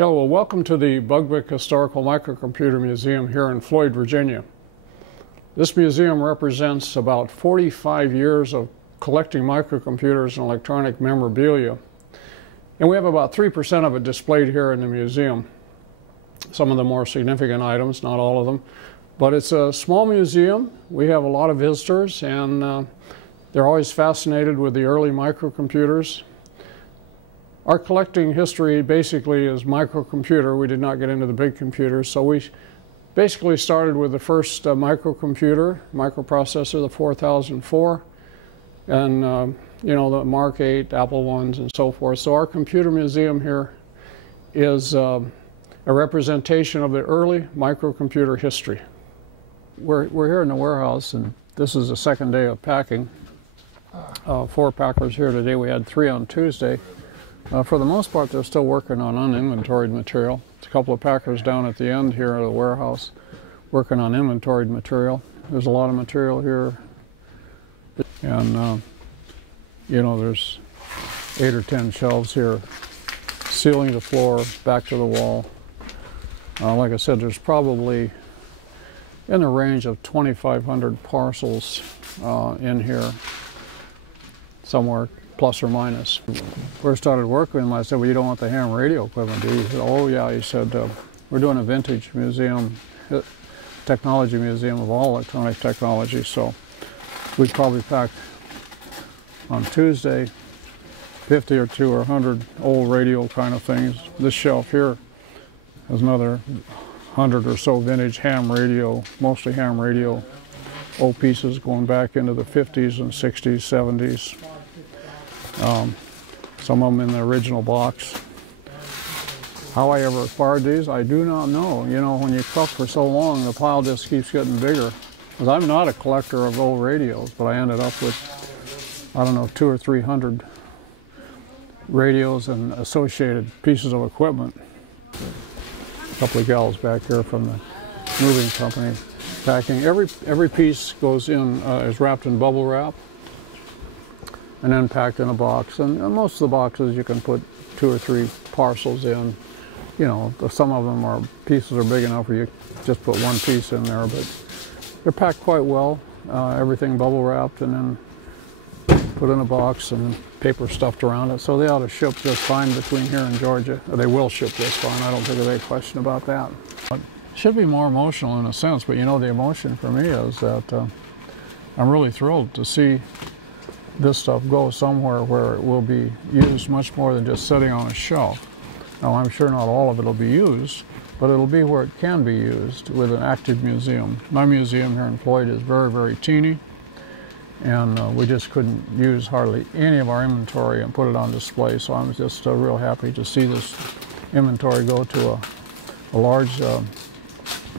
Yeah, well, welcome to the Bugbook Historical Microcomputer Museum here in Floyd, Virginia. This museum represents about 45 years of collecting microcomputers and electronic memorabilia. And we have about 3% of it displayed here in the museum. Some of the more significant items, not all of them. But it's a small museum. We have a lot of visitors, and they're always fascinated with the early microcomputers. Our collecting history basically is microcomputer. We did not get into the big computers, so we basically started with the first microcomputer, microprocessor, the 4004, and you know, the Mark 8, Apple ones, and so forth. So our computer museum here is a representation of the early microcomputer history. We're here in the warehouse, and this is the second day of packing. 4 packers here today. We had 3 on Tuesday. For the most part, they're still working on uninventoried material. There's a couple of packers down at the end here of the warehouse working on inventoried material. There's a lot of material here, and you know, there's 8 or 10 shelves here, ceiling to floor, back to the wall. Like I said, there's probably in the range of 2,500 parcels in here, somewhere plus or minus. First started working with him, I said, well, you don't want the ham radio equipment, do you? He said, oh yeah. He said, we're doing a vintage museum, technology museum of all electronic technology. So we probably packed on Tuesday 50 or 2 or 100 old radio kind of things. This shelf here has another 100 or so vintage ham radio, mostly ham radio, old pieces going back into the 50s and 60s, 70s. Some of them in the original box. How I ever acquired these, I do not know. You know, when you collect for so long, the pile just keeps getting bigger. Because I'm not a collector of old radios, but I ended up with, I don't know, 200 or 300 radios and associated pieces of equipment. A couple of gals back here from the moving company packing. Every piece goes in, is wrapped in bubble wrap, and then packed in a box. And most of the boxes you can put 2 or 3 parcels in. You know, some of them are pieces are big enough where you just put 1 piece in there, but they're packed quite well. Everything bubble wrapped and then put in a box and paper stuffed around it. So they ought to ship just fine between here and Georgia. Or they will ship just fine. I don't think there's any question about that. But it should be more emotional in a sense, but you know, the emotion for me is that I'm really thrilled to see this stuff go somewhere where it will be used much more than just sitting on a shelf. Now, I'm sure not all of it will be used, but it'll be where it can be used with an active museum. My museum here in Floyd is very, very teeny, and we just couldn't use hardly any of our inventory and put it on display, so I'm just real happy to see this inventory go to a large,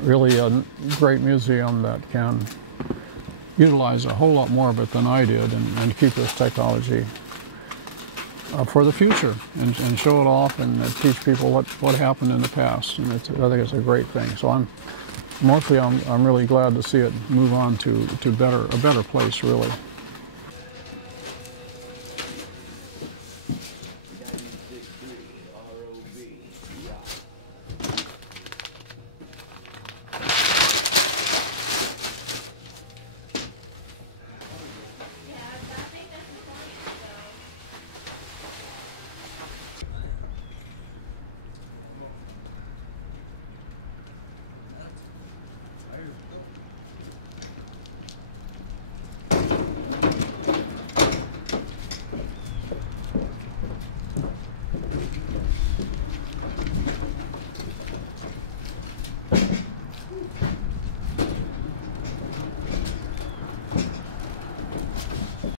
really a great museum that can utilize a whole lot more of it than I did, and keep this technology for the future, and show it off and teach people what happened in the past. And I think it's a great thing. So I'm really glad to see it move on to a better place, really.